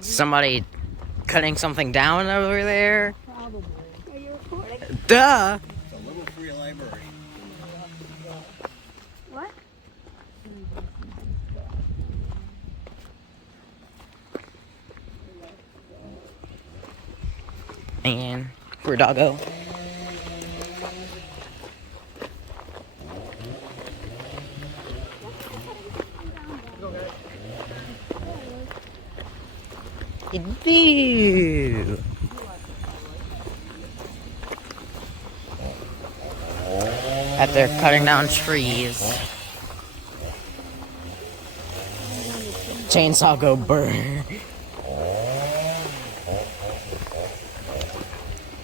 Somebody cutting something down over there? Probably. Are you recording? Duh! It's a little free library. What? And for doggo. Boo! That they're cutting down trees. Chainsaw go burn.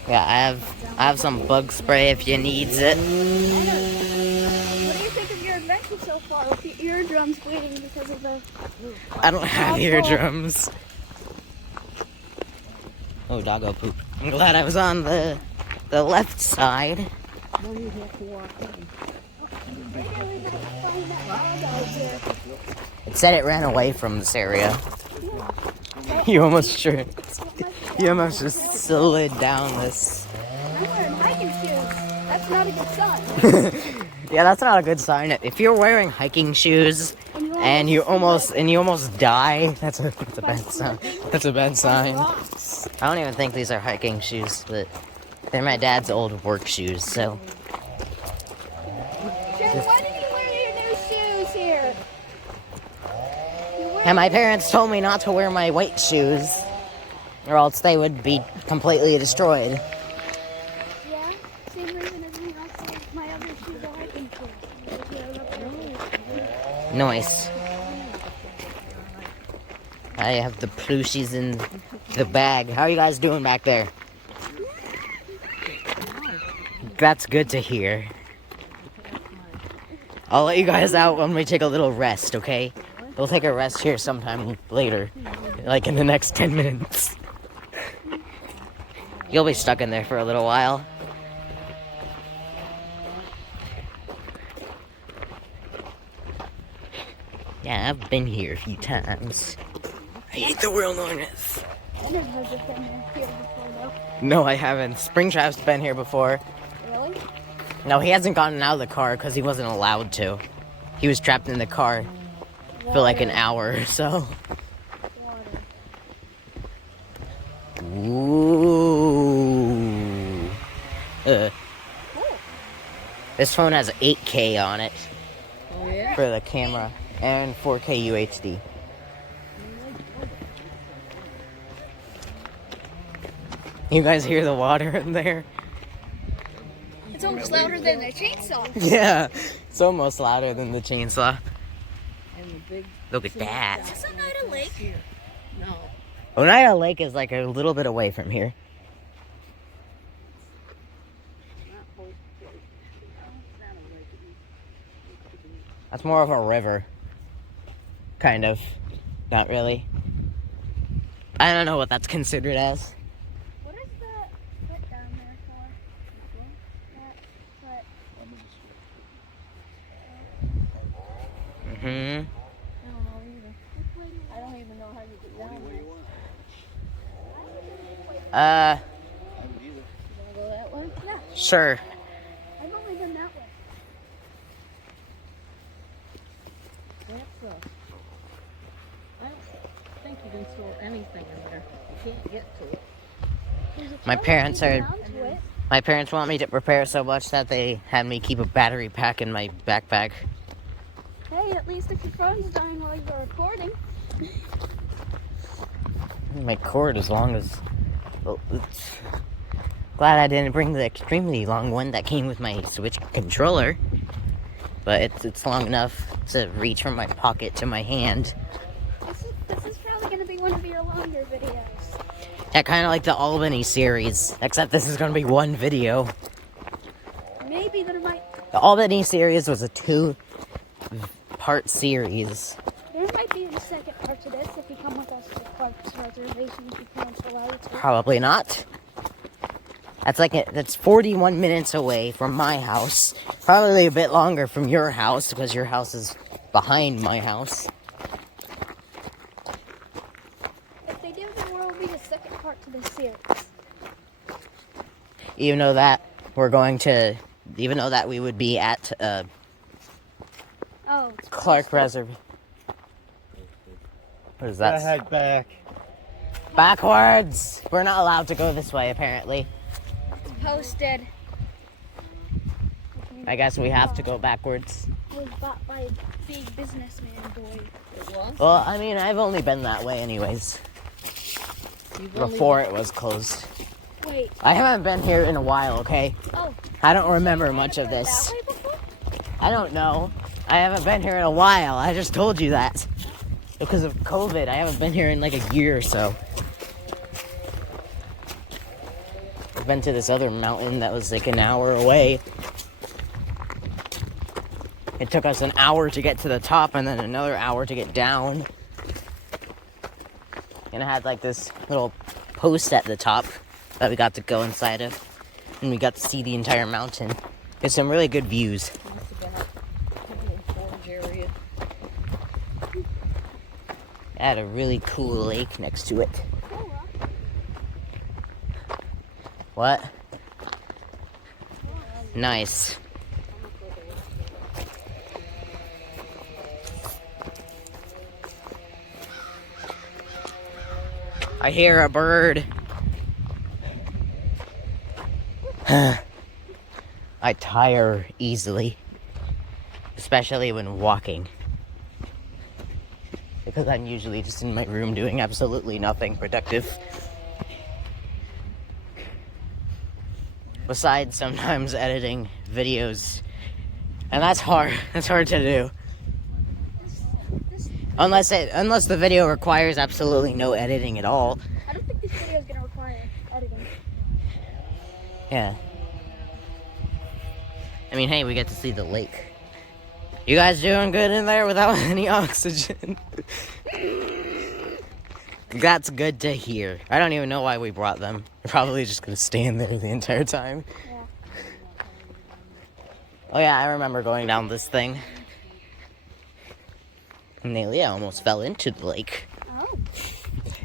Yeah, I have some bug spray if you needs it. What do you think of your adventure so far with your eardrums bleeding because of the... I don't have eardrums. Oh, doggo poop. I'm glad I was on the left side. Then you have to walk in. Maybe we might find that dog here. It said it ran away from this area. You almost sure. You almost just slid down this. I'm wearing hiking shoes. That's not a good sign. Yeah, that's not a good sign. If you're wearing hiking shoes and you almost die, that's a bad sign. That's a bad sign. I don't even think these are hiking shoes, but they're my dad's old work shoes, so. Sherry, why did you wear your new shoes here? And my parents told me not to wear my white shoes, or else they would be completely destroyed. Yeah, same reason as me. Also, my other shoes are hiking shoes. Nice. I have the plushies in the bag. How are you guys doing back there? That's good to hear. I'll let you guys out when we take a little rest, okay? We'll take a rest here sometime later. Like in the next 10 minutes. You'll be stuck in there for a little while. Yeah, I've been here a few times. I hate the wilderness. Ennard hasn't been here before, though. No, I haven't. Springtrap's been here before. Really? No, he hasn't gotten out of the car because he wasn't allowed to. He was trapped in the car for like an hour or so. Ooh. This phone has 8K on it. Oh, yeah? For the camera and 4K UHD. You guys hear the water in there? It's almost louder than a chainsaw. Yeah, it's almost louder than the chainsaw. Look at that. Is that Oneida Lake? No. Oneida Lake is like a little bit away from here. That's more of a river. Kind of. Not really. I don't know what that's considered as. What is that foot down there for? That foot. Mm-hmm. I don't know either. I don't even know how you get down there. You wanna go that way? Yeah. Sure. I've only been that way. I don't think you can store anything in there. You can't get to it. There's a My tunnel parents leading are- down to it. My parents want me to prepare so much that they had me keep a battery pack in my backpack. Hey, at least if your phone's dying while you're recording. My cord as long as... Well, it's... Glad I didn't bring the extremely long one that came with my Switch controller. But it's long enough to reach from my pocket to my hand. This is probably going to be one of your longer videos. Yeah, kind of like the Albany series, except this is going to be one video. Maybe there might The Albany series was a 2-part series. There might be a second part to this if you come with us to Clark's Reservation if you can't allow it to. Probably not. That's 41 minutes away from my house. Probably a bit longer from your house because your house is behind my house. second part to this series. Even though that we would be at Oh, it's Clark Reservoir. What is that? Head back. Backwards! We're not allowed to go this way, apparently. posted. I guess we have to go backwards. It was bought by a big businessman boy. It was? Well, I mean, I've only been that way anyways. Before it was closed. Wait. I haven't been here in a while, okay? Oh. I don't remember much of this. That way before? I don't know. I haven't been here in a while. I just told you that. Because of COVID, I haven't been here in like a year or so. I've been to this other mountain that was like an hour away. It took us an hour to get to the top and then another hour to get down. And it had like this little post at the top that we got to go inside of. And we got to see the entire mountain. There's some really good views. Must have been a little forge area. It had a really cool lake next to it. What? Nice. I hear a bird. I tire easily, especially when walking, because I'm usually just in my room doing absolutely nothing productive. Besides sometimes editing videos, and that's hard. That's hard to do. Unless the video requires absolutely no editing at all. I don't think this video is going to require editing. Yeah. I mean, hey, we get to see the lake. You guys doing good in there without any oxygen? That's good to hear. I don't even know why we brought them. They're probably just gonna stand there the entire time. Yeah. Oh yeah, I remember going down this thing. And Leah almost fell into the lake. Oh.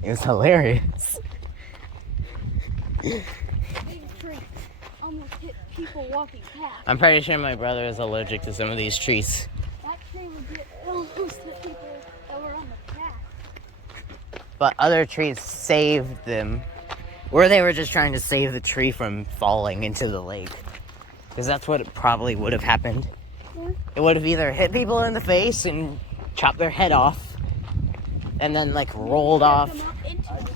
It was hilarious. Big tree almost hit people walking past. I'm pretty sure my brother is allergic to some of these trees. That tree would almost hit people that were on the path. But other trees saved them. Or they were just trying to save the tree from falling into the lake. Because that's what it probably would have happened. Yeah. It would have either hit people in the face and chopped their head off. And then like rolled off. Come up into it.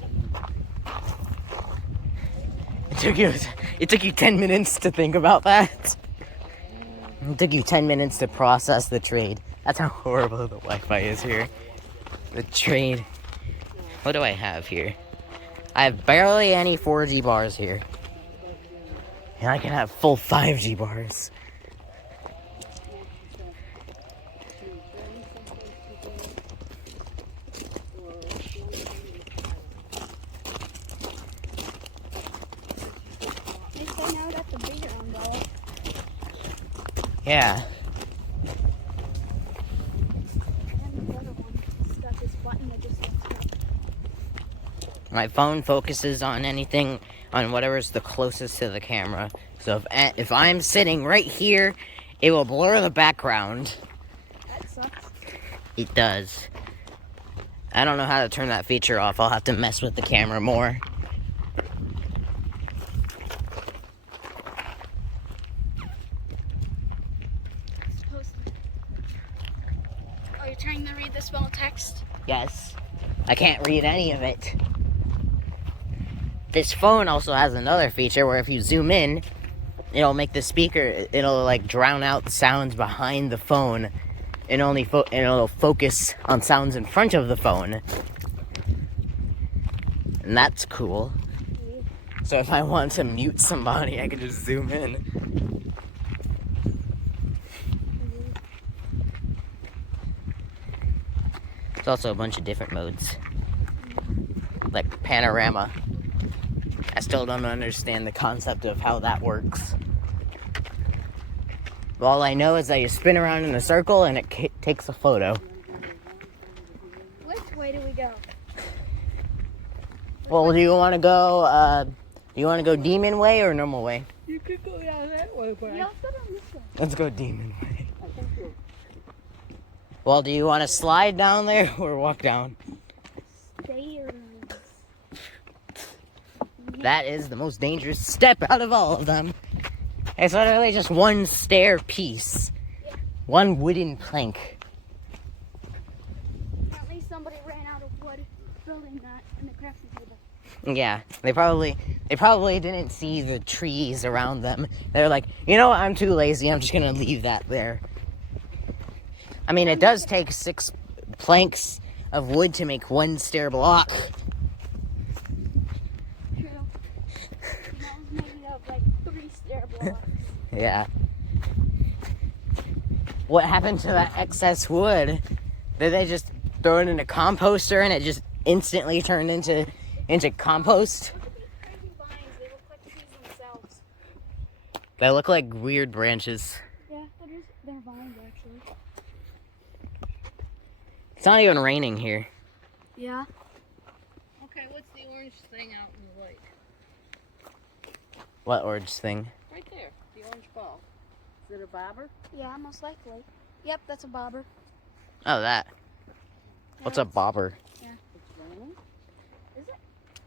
It took you 10 minutes to think about that. It took you 10 minutes to process the trade. That's how horrible the Wi-Fi is here. The trade. What do I have here? I have barely any 4G bars here. And I can have full 5G bars. They say now that's a bigger umbrella. Yeah. And the other one's got this button that just lets go. My phone focuses on anything, on whatever's the closest to the camera. So if I'm sitting right here, it will blur the background. That sucks. It does. I don't know how to turn that feature off. I'll have to mess with the camera more. Oh, you're trying to read the small text? Yes. I can't read any of it. This phone also has another feature where if you zoom in, it'll make the speaker, it'll like drown out the sounds behind the phone and it'll focus on sounds in front of the phone. And that's cool. So if I want to mute somebody, I can just zoom in. There's also a bunch of different modes. Like panorama. I still don't understand the concept of how that works. All I know is that you spin around in a circle and it takes a photo. Which way do we go? Well, do you want to go? Do you want to go demon way or normal way? You could go down that way, but Yeah, let's go down this way. Let's go demon way. I think you're... Well, do you want to slide down there or walk down? Stairs. That is the most dangerous step out of all of them. It's literally just one stair piece. One wooden plank. Apparently somebody ran out of wood building that in the crafting table. Yeah, they probably didn't see the trees around them. They're like, you know what, I'm too lazy, I'm just gonna leave that there. I mean, it does take 6 planks of wood to make one stair block. True. That was made of like 3 stair blocks. Yeah. What happened to that excess wood? Did they just throw it in a composter and it just instantly turned into compost? Look at these crazy vines. They look like trees themselves. They look like weird branches. Yeah, they're vines actually. It's not even raining here. Yeah. Okay, what's the orange thing out in the lake? What orange thing? Right there, the orange ball. Is it a bobber? Yeah, most likely. Yep, that's a bobber. Oh, that. What's a bobber? It's raining? Is it?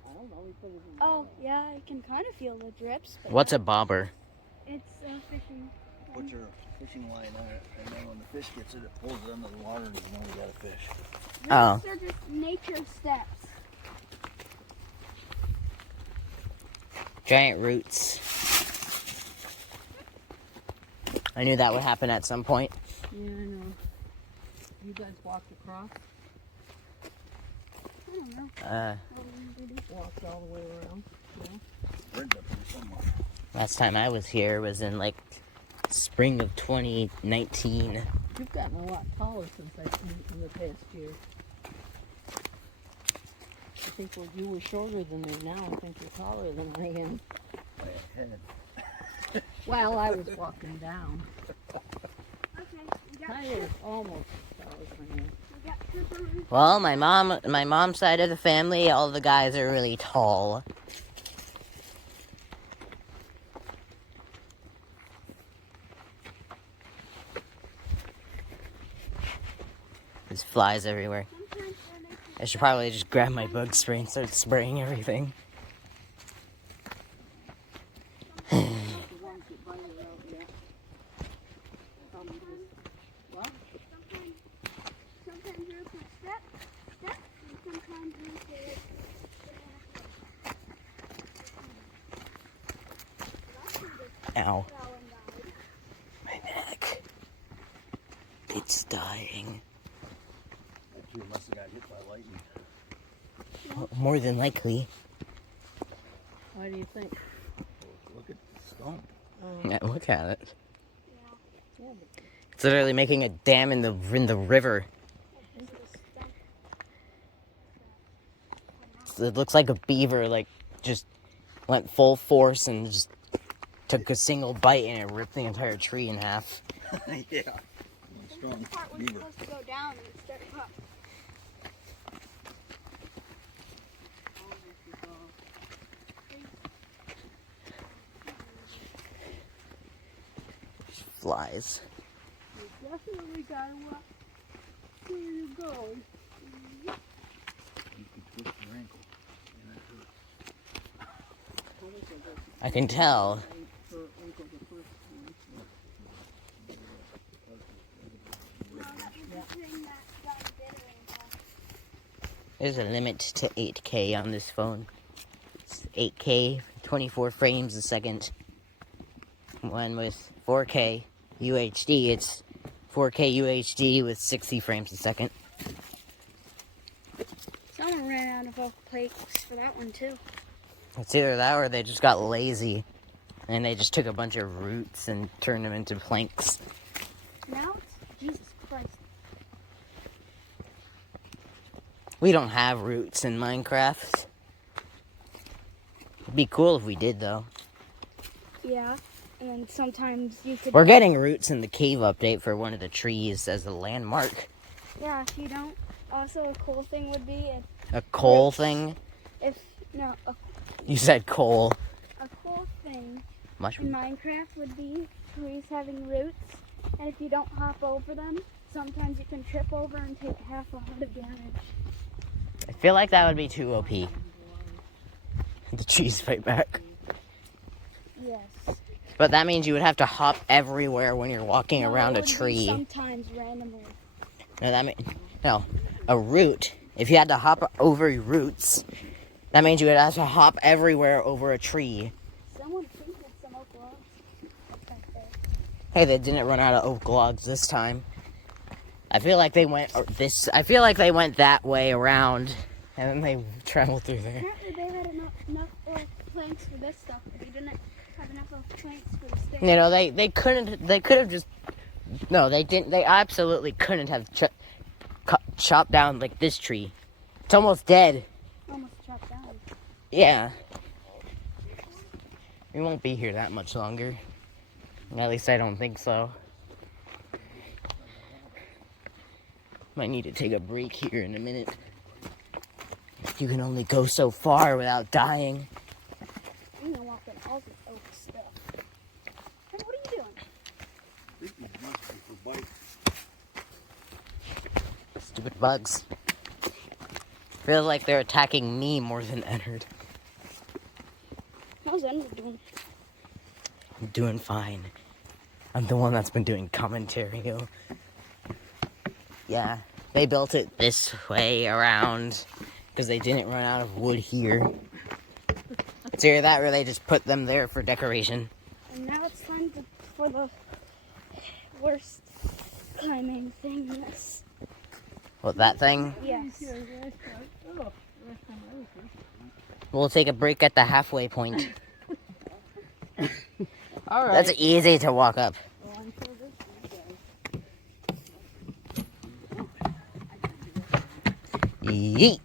I don't know. We put it in Oh, yeah, I can kind of feel the drips. But What's a bobber? It's fishing. Put your fishing line on it, and then when the fish gets it, it pulls it under the water, and you know you got a fish. Oh. These are just nature steps. Giant roots. I knew that would happen at some point. Yeah, I know. You guys walked across? I don't know. Uh, What are we gonna do? Walked all the way around? Yeah. Bridge up here somewhere. last time I was here was in like spring of 2019. You've gotten a lot taller since I've seen you in the past year. I think you were shorter than me now. I think you're taller than I am. By a head. Well, I was walking down. Okay, we got, Tyler's almost as tall as I am. we got pepperoni. Well, my mom's side of the family, all the guys are really tall. There's flies everywhere. Sometimes they're nature I should probably just grab my bug spray and start spraying everything. The ones that bite her out yet. Probably just, what? Sometimes you're for step, and sometimes you're for Ow. My neck. It's dying. That tree must have got hit by lightning. More than likely. Why do you think? Look at the stone. Yeah, look at it. Yeah, but It's literally making a dam in the river. It looks like a beaver, like, just went full force and just took a single bite and it ripped the entire tree in half. Yeah. Strong This part was beaver. supposed to go down and start up. Flies. you definitely gotta walk where you go. You can twist your ankle. And that hurts. I can tell. Her ankle the first time. No, that was the thing that got a bit of it. There's a limit to 8K on this phone. It's 8K, 24 frames a second. One with 4K UHD, it's 4K UHD with 60 frames a second. Someone ran out of oak plates for that one too. It's either that or they just got lazy and they just took a bunch of roots and turned them into planks. Now it's Jesus Christ. We don't have roots in Minecraft. It'd be cool if we did, though. Yeah, and sometimes you could. We're getting roots in the cave update for one of the trees as a landmark. Yeah, if you don't. Also, a cool thing would be A coal Roots. thing. if No, You said coal. a cool thing in Mushroom. Minecraft would be trees having roots, and if you don't hop over them, sometimes you can trip over and take half a heart of damage. I feel like that would be too OP. The trees fight back. Yes. But that means you would have to hop everywhere when you're walking No, around it a would be tree. sometimes randomly. No, a root. If you had to hop over roots, that means you would have to hop everywhere over a tree. Someone painted some oak logs. Back there. Hey, they didn't run out of oak logs this time. I feel like they went that way around, and then they traveled through there. Apparently they had enough planks for this stuff, but they didn't have enough planks for the stairs. You know, they could have just. No, they didn't. They absolutely couldn't have chopped down like this tree. It's almost dead. Almost chopped down. Yeah. We won't be here that much longer. At least I don't think so. Might need to take a break here in a minute. You can only go so far without dying. I'm gonna walk in all the oak stuff. Hey, what are you doing? Stupid bugs. Feels like they're attacking me more than Ennard. How's Ennard doing? I'm doing fine. I'm the one that's been doing commentary. Yeah, they built it this way around because they didn't run out of wood here. It's either that or they just put them there for decoration. And now it's time for the worst climbing thing in this. What, that thing? Yes. We'll take a break at the halfway point. All right. That's easy to walk up. Well, I'm sure this is Yeet.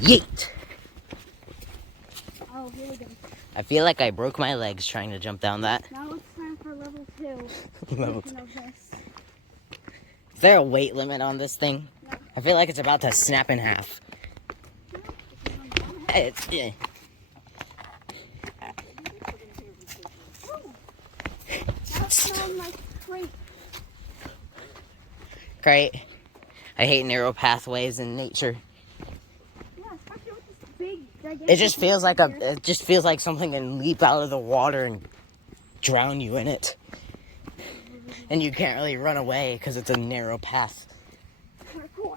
Yeet. Oh, here we go. I feel like I broke my legs trying to jump down that. Now it's time for level 2. Level Speaking of this. Is there a weight limit on this thing? No. I feel like it's about to snap in half. Yeah. Now it's smelling like crate. Great. I hate narrow pathways in nature. Yeah, especially with this big, gigantic... It just feels like here. it just feels like something can leap out of the water and drown you in it. And you can't really run away because it's a narrow path. Parkour.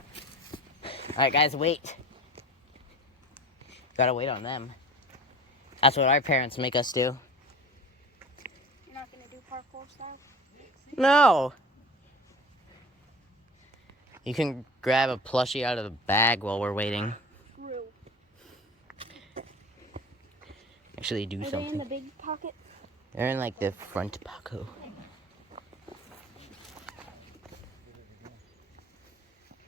Alright guys, wait. Gotta wait on them. That's what our parents make us do. You're not gonna do parkour style? No! You can grab a plushie out of the bag while we're waiting. True. Actually do Are they in something. the big pocket? They're in like the front pocket.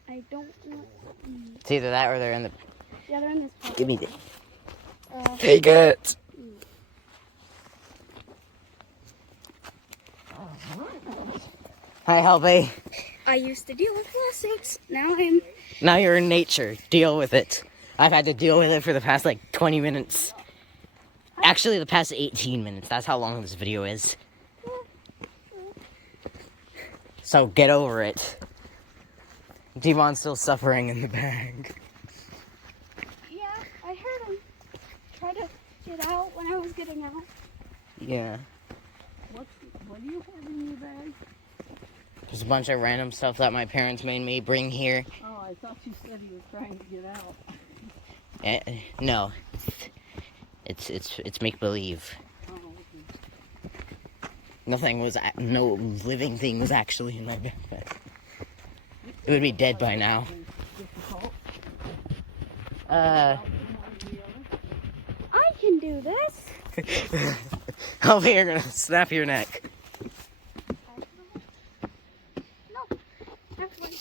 I don't want... It's either that or they're in the... Yeah, they're in this pocket. Give me the... Take it! Hi, Helby. I used to deal with lawsuits. Now Now you're in nature. Deal with it. I've had to deal with it for the past like 20 minutes. Actually, the past 18 minutes. That's how long this video is. So get over it. Devon's still suffering in the bag. Yeah, I heard him try to get out when I was getting out. Yeah. what do you have in your bag? There's a bunch of random stuff that my parents made me bring here. Oh, I thought you said he was trying to get out. No. It's make believe. Oh, okay. No living thing was actually in my backpack. It would be dead by now. Difficult. I can do this. Helby, you're gonna snap your neck. No, actually.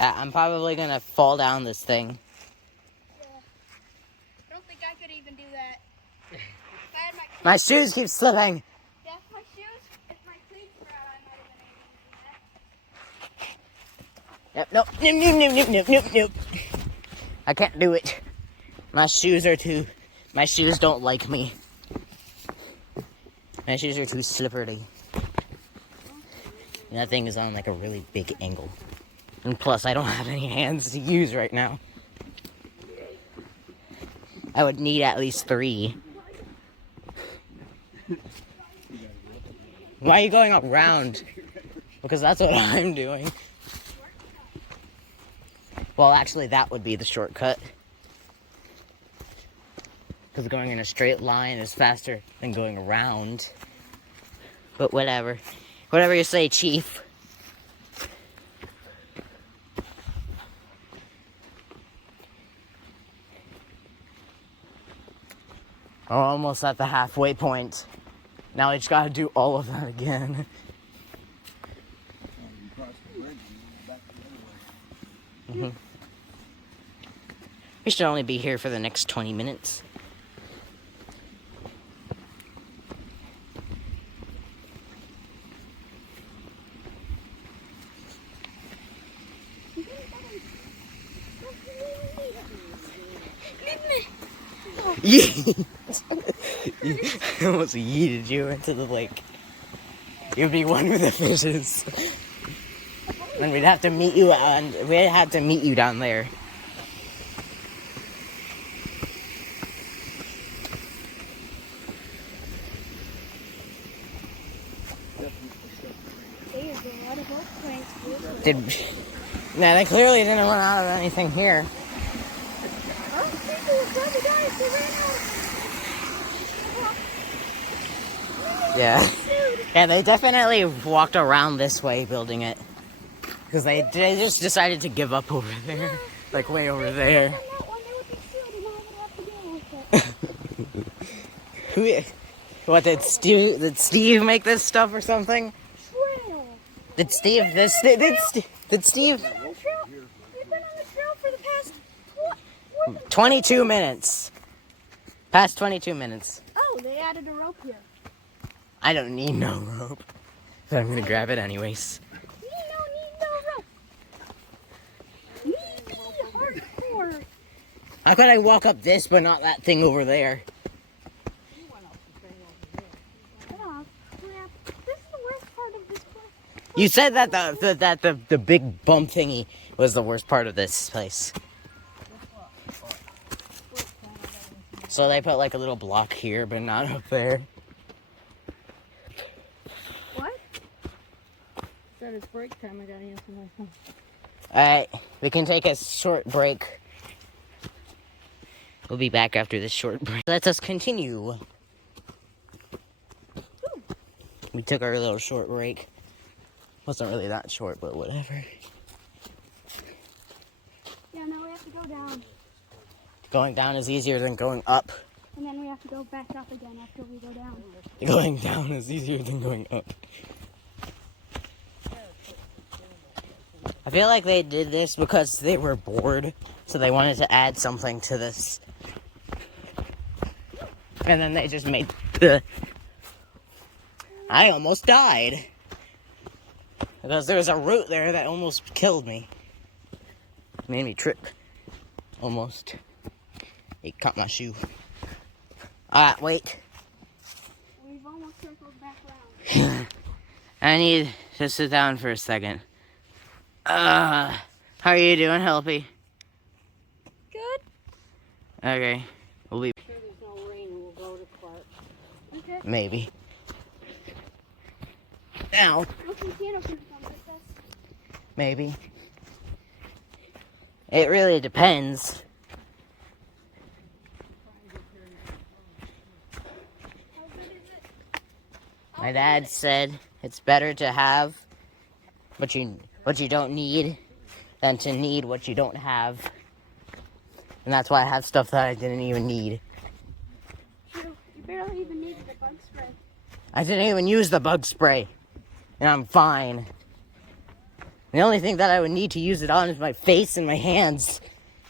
I'm probably gonna fall down this thing. Yeah. I don't think I could even do that. If I had My shoes keep slipping. yeah, if my shoes, if my cleats were out, I might have been able to do that. Yep, nope, nope. I can't do it. My shoes don't like me. My shoes are too slippery. And that thing is on like a really big angle. And plus, I don't have any hands to use right now. I would need at least 3. Why are you going around? Because that's what I'm doing. Well, actually, that would be the shortcut. Because going in a straight line is faster than going around. But whatever. Whatever you say, Chief. We're almost at the halfway point. Now we just gotta do all of that again. We should only be here for the next 20 minutes. Yeet! I almost yeeted you into the lake. You'd be one with the fishes. And we'd have to meet you down there. Nah, they clearly didn't run out of anything here. Yeah. Yeah, they definitely walked around this way building it. Because they just decided to give up over there. Like way over there. What, did Steve make this stuff or something? Did Steve? Did Steve? We've been on the trail for the past 22 minutes. Past 22 minutes. Oh, they added a rope here. I don't need no rope. But I'm gonna grab it anyways. Need no rope. Need hardcore. How could I walk up this but not that thing over there? Oh, crap. This is the worst part of this place. You said that the big bump thingy was the worst part of this place. So they put like a little block here, but not up there. What? Said it's break time. I gotta answer my phone. Alright, we can take a short break. We'll be back after this short break. Let us continue. We took our little short break. Wasn't really that short, but whatever. Yeah, now we have to go down. Going down is easier than going up. And then we have to go back up again after we go down. Going down is easier than going up. I feel like they did this because they were bored, so they wanted to add something to this. And then they just made the... I almost died. Because there was a root there that almost killed me. Made me trip. Almost. It caught my shoe. Wait. We've almost circled back around. I need to sit down for a second. How are you doing, Helpy? Good. Okay. We'll be... Sure there's no rain and we'll go to Clark. Okay. Maybe. Now. Okay, piano can come with us. Maybe. It really depends. How good is it? My dad said it's better to have what you don't need than to need what you don't have. And that's why I have stuff that I didn't even need. True. You barely even needed a bug spray. I didn't even use the bug spray. And I'm fine. The only thing that I would need to use it on is my face and my hands.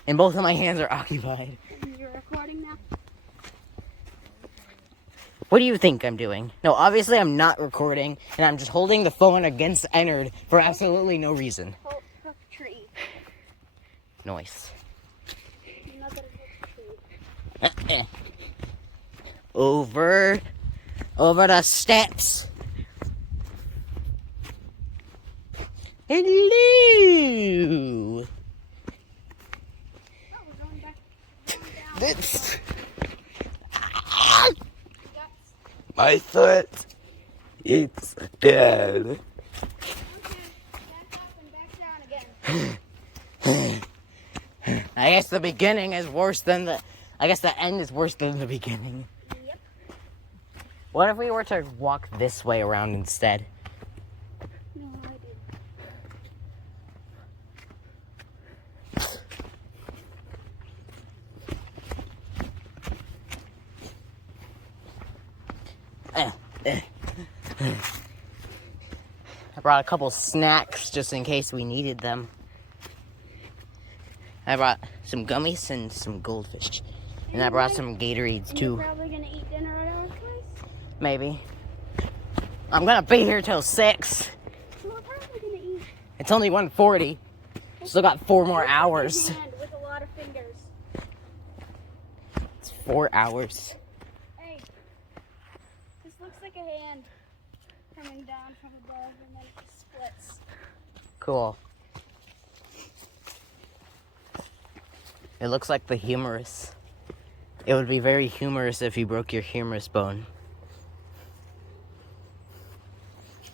And both of my hands are occupied. You're recording now? What do you think I'm doing? No, obviously I'm not recording. And I'm just holding the phone against Ennard for absolutely no reason. Hope tree. Nice. Another tree. Over the steps. Hello. Oh, we're going back. Going down. This. Yes. My foot. It's dead. Okay, back up and back down again. I guess the beginning is worse than the. I guess the end is worse than the beginning. Yep. What if we were to walk this way around instead? No, I did. I brought a couple snacks just in case we needed them. I brought some gummies and some goldfish. And I brought some Gatorades And you're too. probably gonna eat dinner at our place. Maybe. I'm gonna be here till 6. So we're probably gonna eat. It's only 1:40. Still got 4 more hours. Hand with a lot of fingers. It's 4 hours. Hey, this looks like a hand coming down from above and then it just splits. Cool. It looks like the humerus. It would be very humorous if you broke your humerus bone.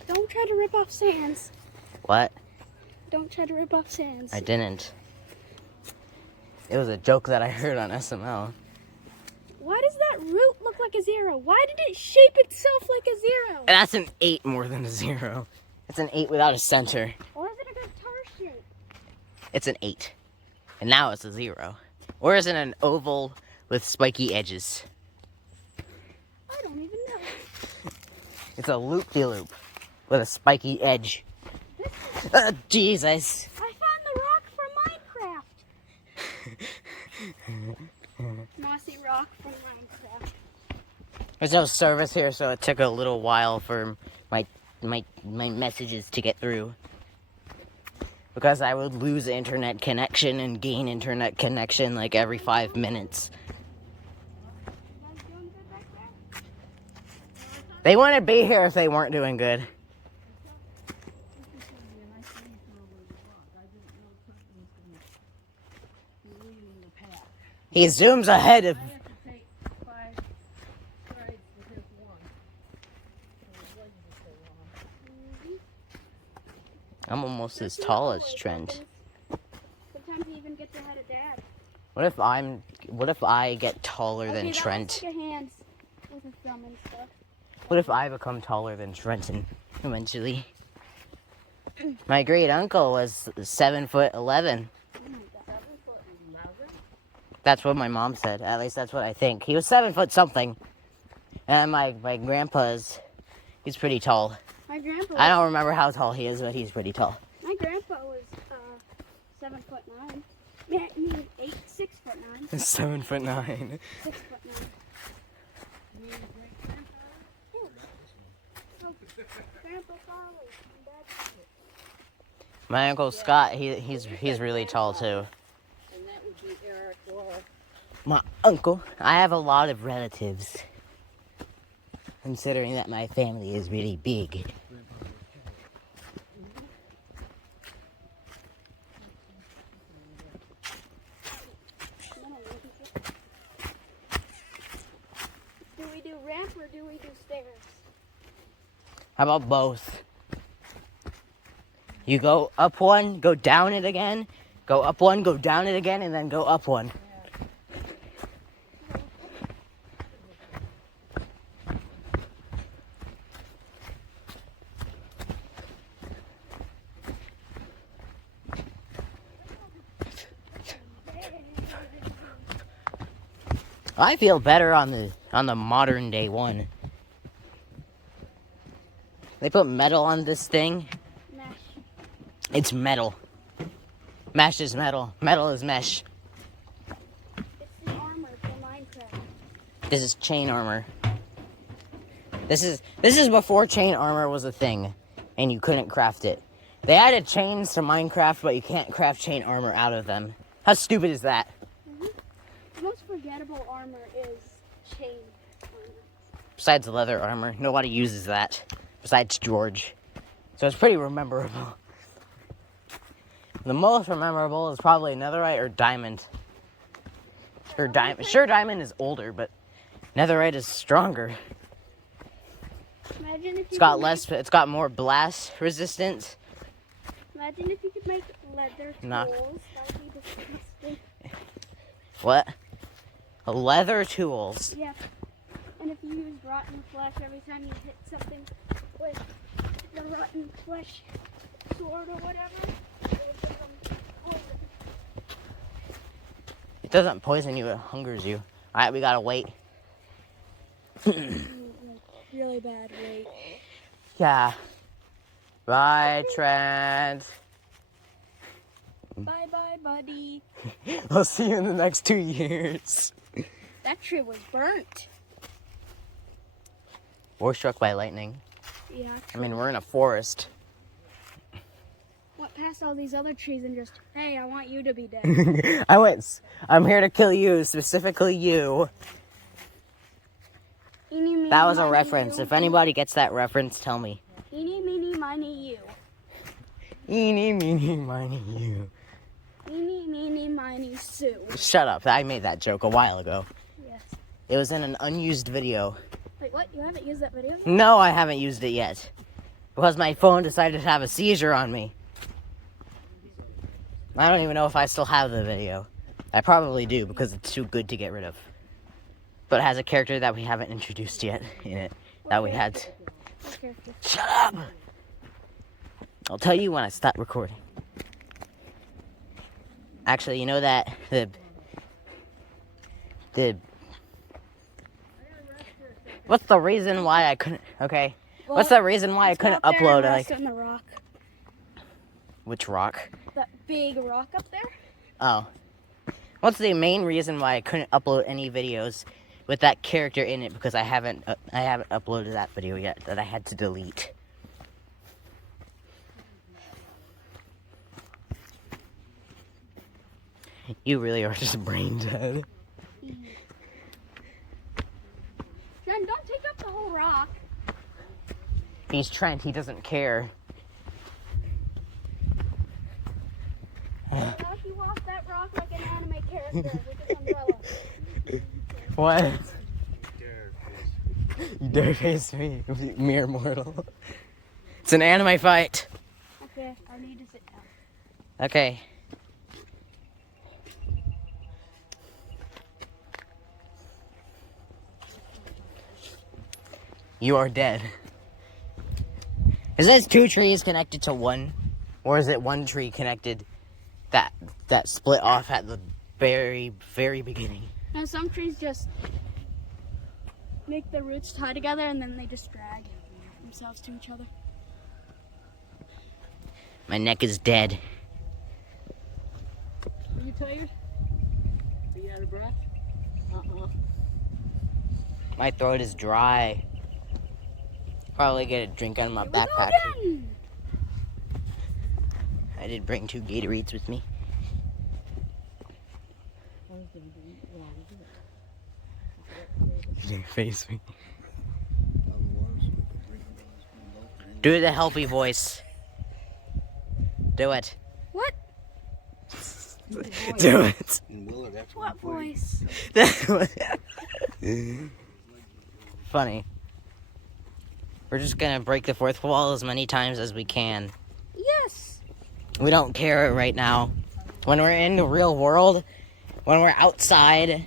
Don't try to rip off Sans. What? Don't try to rip off Sans. I didn't. It was a joke that I heard on SML. Why does that root look like a 0? Why did it shape itself like a 0? And that's an 8 more than a 0. It's an 8 without a center. Or is it a guitar shape? It's an 8. And now it's a 0. Or is it an oval with spiky edges? I don't even know. It's a loop-de-loop with a spiky edge. This is, Jesus. I found the rock from Minecraft. Mossy rock from Minecraft. There's no service here, so it took a little while for my messages to get through. Because I would lose internet connection and gain internet connection like every 5 minutes. You guys doing good back there? They wouldn't be here if they weren't doing good. He zooms ahead of... I have to take 5 strides with his one. So his legs are so long. I'm almost as tall as Trent. Sometimes he even gets ahead of Dad. What if I get taller than Okay, that Trent? looks like your hands with a thumb and stuff. What if I become taller than Trenton eventually? My great uncle was 7'11". Oh my God. 7'11". That's what my mom said. At least that's what I think. He was 7 foot something. And my he's pretty tall. My grandpa. I don't remember how tall he is, but he's pretty tall. My grandpa was 7'9". Yeah, I mean 6'9". 7'9". 6'9". Grandpa Farley. and Dad. My uncle Scott, he's really tall too. And that would be Eric or My uncle, I have a lot of relatives. Considering that my family is really big. Do we do ramp or do we do stairs? How about both? You go up one, go down it again, go up one, go down it again, and then go up one. I feel better on the modern day one. They put metal on this thing. Mesh. It's metal. Mesh is metal. Metal is mesh. It's the armor for Minecraft. This is chain armor. This is before chain armor was a thing, and you couldn't craft it. They added chains to Minecraft, but you can't craft chain armor out of them. How stupid is that? The most forgettable armor is chain armor. Besides leather armor, nobody uses that. Besides George. So it's pretty memorable. The most memorable is probably netherite or diamond. Sure, diamond is older, but netherite is stronger. Imagine if you It's got more blast resistance. Imagine if you could make leather tools. Knock. That would be disgusting. What? Leather tools. Yeah. And if you use rotten flesh every time you hit something with the rotten flesh sword or whatever, it would become poison. It doesn't poison you, it hungers you. Alright, we gotta wait. Really bad weight. Yeah. Bye, Trent. Bye bye, buddy. I'll see you in the next 2 years. That tree was burnt. Or struck by lightning. Yeah. I mean, we're in a forest. Went past all these other trees and just, hey, I want you to be dead. I'm here to kill you, specifically you. Eeny, meeny, That was a miny, reference. you. If anybody gets that reference, tell me. Eeny, meeny, miny, you. Eeny, meeny, miny, you. Eeny, meeny, miny, Sue. Shut up. I made that joke a while ago. Yes. It was in an unused video. Wait, what? You haven't used that video yet? No, I haven't used it yet. Because my phone decided to have a seizure on me. I don't even know if I still have the video. I probably do because it's too good to get rid of. But it has a character that we haven't introduced yet in it. That we had. What character? Shut up! I'll tell you when I stop recording. Actually, you know that what's the reason why I couldn't? Okay, Well, what's the reason why I couldn't Out there upload? and Like, rest on the rock. which rock? That big rock up there. Oh, what's the main reason why I couldn't upload any videos with that character in it? Because I haven't uploaded that video yet that I had to delete. You really are just brain dead. Jen, don't take up the whole rock. He's Trent, he doesn't care. Knock you off that rock like an anime character with his umbrella. What? You dare face me, mere mortal. It's an anime fight. Okay, I need to sit down. Okay. You are dead. Is this 2 trees connected to one? Or is it 1 tree connected that split off at the very, very beginning? Now some trees just make the roots tie together and then they just drag themselves to each other. My neck is dead. Are you tired? Are you out of breath? My throat is dry. Probably get a drink out of my backpack. I did bring 2 Gatorades with me. You didn't face me. Do the healthy voice. Do it. What? Do it. What voice? Funny. We're just gonna break the 4th wall as many times as we can. Yes. We don't care right now. When we're in the real world, when we're outside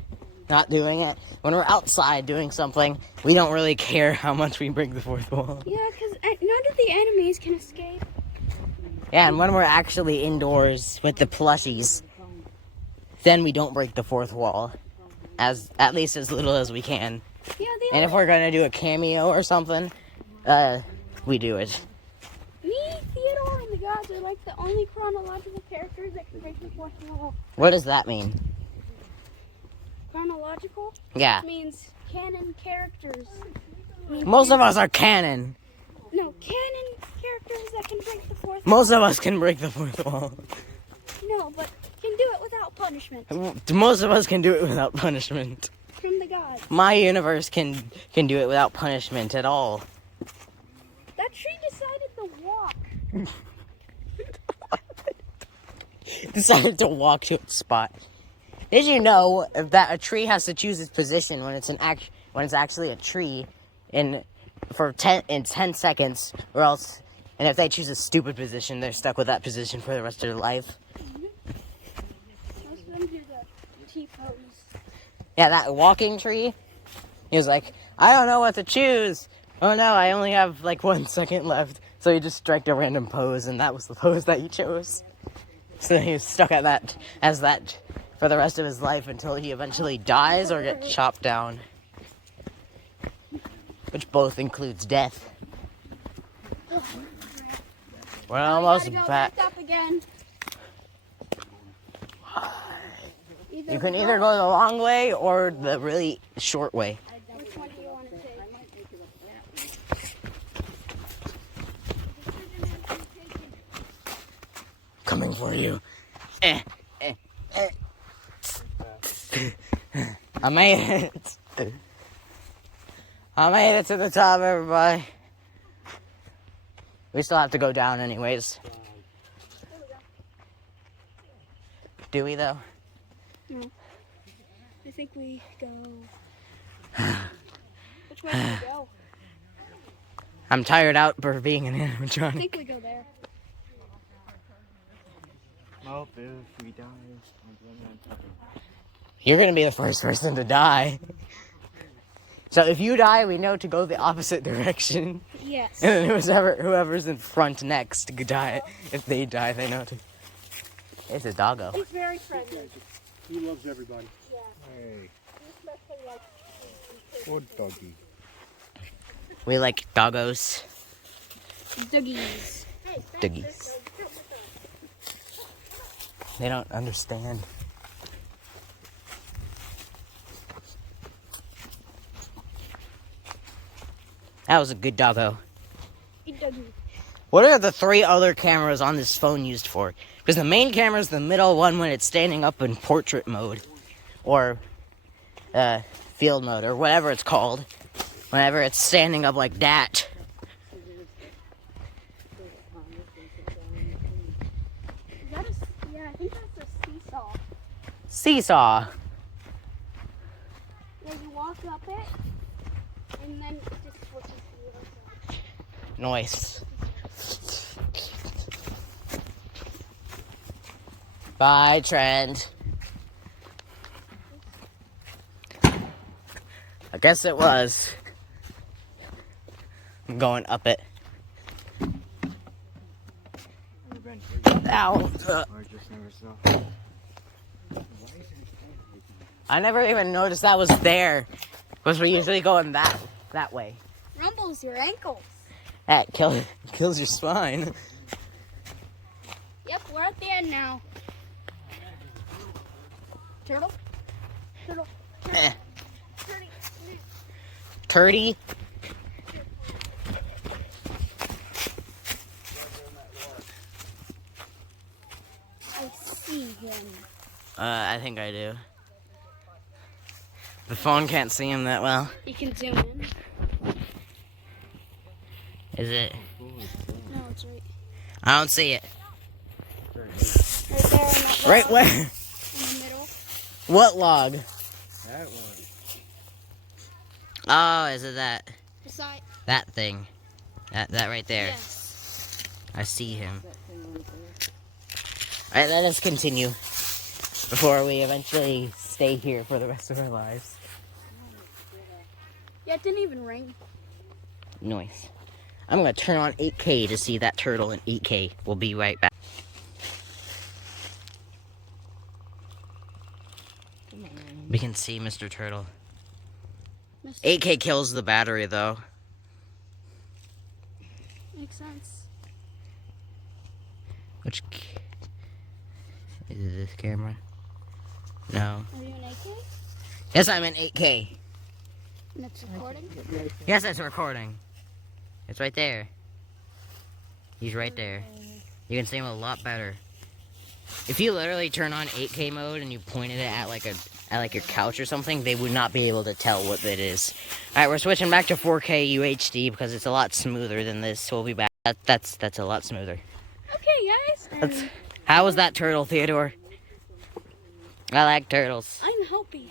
not doing it, when we're outside doing something, we don't really care how much we break the 4th wall. Yeah, because none of the enemies can escape. Yeah, and when we're actually indoors with the plushies, then we don't break the 4th wall. At least as little as we can. Yeah, And if we're gonna do a cameo or something, we do it. Me, Theodore, and the gods are like the only chronological characters that can break the 4th wall. What does that mean? Chronological Yeah. means canon characters. Means Most of us are canon. No, canon characters that can break the 4th wall. Most of us can break the 4th wall. No, but can do it without punishment Most of us can do it without punishment. from the gods. My universe can do it without punishment at all. That tree decided to walk. Decided to walk to its spot. Did you know that a tree has to choose its position when it's actually a tree in 10 seconds, or else, and if they choose a stupid position, they're stuck with that position for the rest of their life. Most of them do the T-pose. Yeah, that walking tree. He was like, I don't know what to choose. Oh no, I only have like 1 second left. So he just struck a random pose, and that was the pose that he chose. So he was stuck at that for the rest of his life until he eventually dies or gets chopped down. Which both includes death. We're almost Gotta go back. back up again. You can either go the long way or the really short way. Which one do you want to take? Coming for you. I made it. I made it to the top, everybody. We still have to go down anyways. Do we, though? No. I think we go... Which way do we go? I'm tired out for being an I animatronic. think we go there. Well, if we die, You're gonna be the first person to die. So if you die, we know to go the opposite direction. Yes. And then whoever's in front next to die. If they die, they know to. It's a doggo. He's very friendly. He loves everybody. Yeah. Hey, He especially likes what doggy? We like doggos. doggies. Doggies. They don't understand. That was a good doggo. Doggy. What are the 3 other cameras on this phone used for? Because the main camera is the middle one when it's standing up in portrait mode. Or field mode, or whatever it's called. Whenever it's standing up like that. Is that a... Yeah, I think that's a seesaw. Seesaw. Yeah, you walk up it, and then it just switches to the other side. Noise. Bye, Trent. I guess it was. I'm going up it. Ow. I just never saw. I never even noticed that was there. Because we're usually going that way. Rumbles your ankles. That kills your spine. Yep, we're at the end now. Turtle? Turtle. Eh. Turtle. Turdy. I see him. I think I do. The phone can't see him that well. You can zoom in. Is it? No, it's right. I don't see it. Right there in that Right log where? in the middle. What log? That one. Oh, is it that? Beside. That thing. That right there. Yes. I see him. Alright, let us continue. Before we eventually stay here for the rest of our lives. Yeah, it didn't even ring. Noise. I'm gonna turn on 8K to see that turtle in 8K. We'll be right back. We can see Mr. Turtle. 8K kills the battery though. Makes sense. Which is it this camera? No. Are you in 8K? Yes, I'm in 8K. And it's recording? Yes, it's recording. It's right there. He's right there. You can see him a lot better. If you literally turn on 8K mode and you pointed it at like your couch or something, they would not be able to tell what it is. All right, we're switching back to 4K UHD because it's a lot smoother than this. So we'll be back. That's a lot smoother. Okay, guys. How was that turtle, Theodore? I like turtles. I'm Hopi.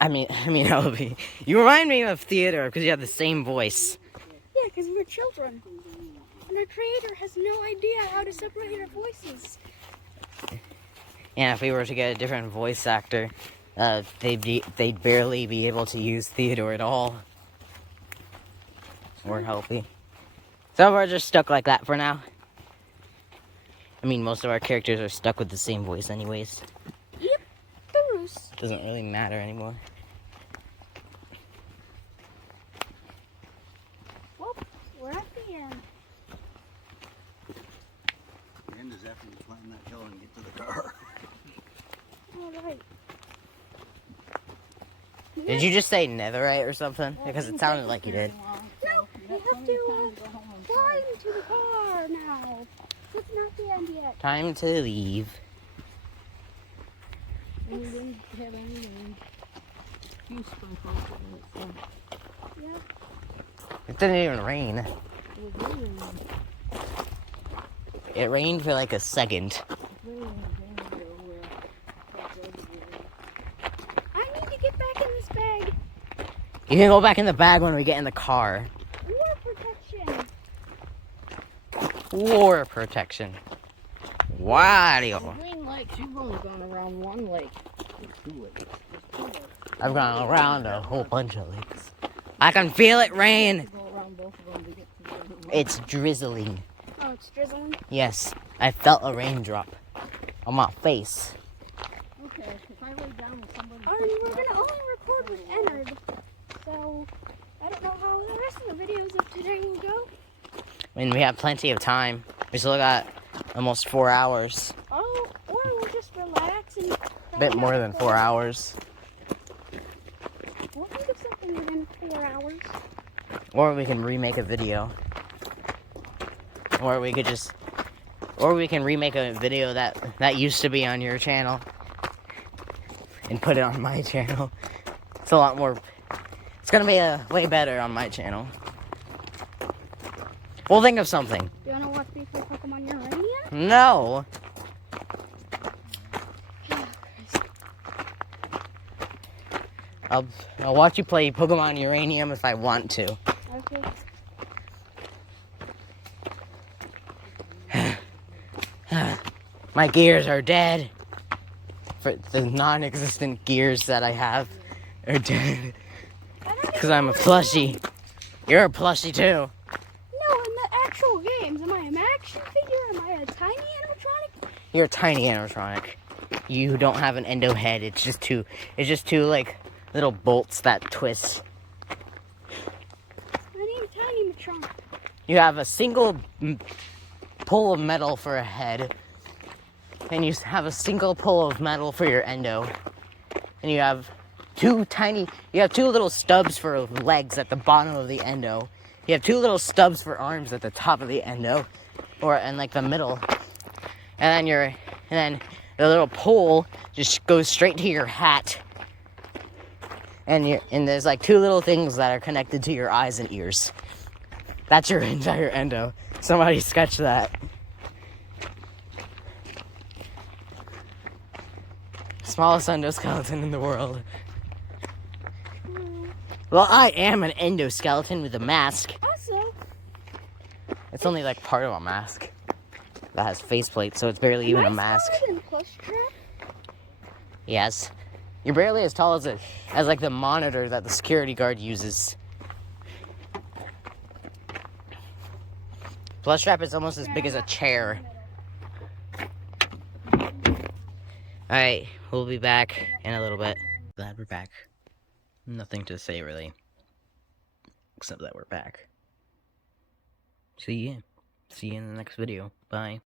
I mean, Obi. You remind me of Theodore because you have the same voice. Yeah, because we're children. And our creator has no idea how to separate our voices. And if we were to get a different voice actor, they'd barely be able to use Theodore at all. Or Healthy. So we're just stuck like that for now. I mean, most of our characters are stuck with the same voice anyways. Yep, Bruce. Doesn't really matter anymore. Well, we're at the end. The end is after you climb that hill and get to the car. Alright. Did you just say netherite or something? Because it sounded like you did. No, we have to climb to the car now. It's not the end yet. Time to leave. And we didn't have any few sprinkles in it, so Yeah. It didn't even rain. it was raining. It rained for like a second. I need to get back in this bag. You can go back in the bag when we get in the car. War protection. War protection. Wario. Green lakes, you've only gone around one lake. Two lakes. I've gone around a whole bunch of lakes. I can feel it rain. Go around both of them to get to the other one. It's drizzling. Oh, it's drizzling. Yes, I felt a raindrop on my face. Okay, if I lay down with somebody... Alright, we're gonna only record with Ennard. So, I don't know how the rest of the videos of today will go. I mean, we have plenty of time. We still got almost 4 hours. Oh, or we'll just relax and... A bit more than 4 hours. We'll think of something within 4 hours. Or we can remake a video. Or we could just... Or we can remake a video that used to be on your channel. And put it on my channel. It's a lot more... It's gonna be way better on my channel. We'll think of something. Do you wanna watch me play Pokemon Uranium? No! I'll watch you play Pokemon Uranium if I want to. Okay. My gears are dead. For the non-existent gears that I have are dead. Because I'm a plushie. You're a plushie too. No, in the actual games, am I an action figure? Am I a tiny animatronic? You're a tiny animatronic. You don't have an endo head. It's just two like little bolts that twist. I need a tiny animatronic. You have a single pull of metal for a head. And you have a single pull of metal for your endo. And you have two little stubs for legs at the bottom of the endo. You have two little stubs for arms at the top of the endo. And like the middle. And then the little pole just goes straight to your hat. And there's like two little things that are connected to your eyes and ears. That's your entire endo. Somebody sketch that. Smallest endoskeleton in the world. Well, I am an endoskeleton with a mask. Also, It's only like part of a mask that has faceplate, so it's barely even a mask. Am I smaller than Plush Trap? Yes. You're barely as tall as like the monitor that the security guard uses. Plush Trap is almost as big as a chair. Alright, we'll be back in a little bit. Glad we're back. Nothing to say really. Except that we're back. See you in the next video. Bye.